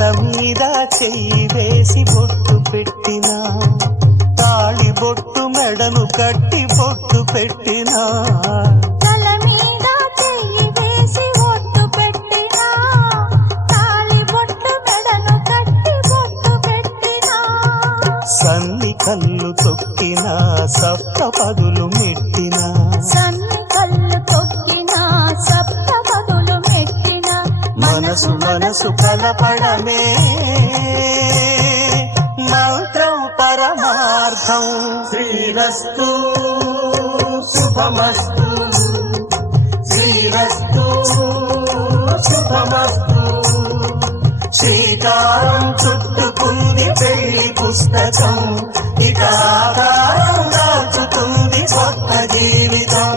తల మీద చెయ్యి వేసి బొట్టు పెట్టినా, తాళి బొట్టు మెడను కట్టి బొట్టు పెట్టినా, తల మీద చెయ్యి వేసి బొట్టు పెట్టినా, తాళి బొట్టు మెడను కట్టి బొట్టు పెట్టినా, సన్ని కళ్ళు తొక్కినా సప్త పదులు మెట్టినా, సన్ని కళ్ళు తొక్కినా సప్త పదులు మెట్టినా, మనసు మనసు కలపడమే మంత్రం పరమార్థం. శ్రీరస్తు శుభమస్తు, శ్రీరస్తు శుభమస్తు. శ్రీకారం చుట్టుకుంది పెళ్లి పుస్తకం, ఇక ఆకారం దాచుతుంది కొత్త జీవితం.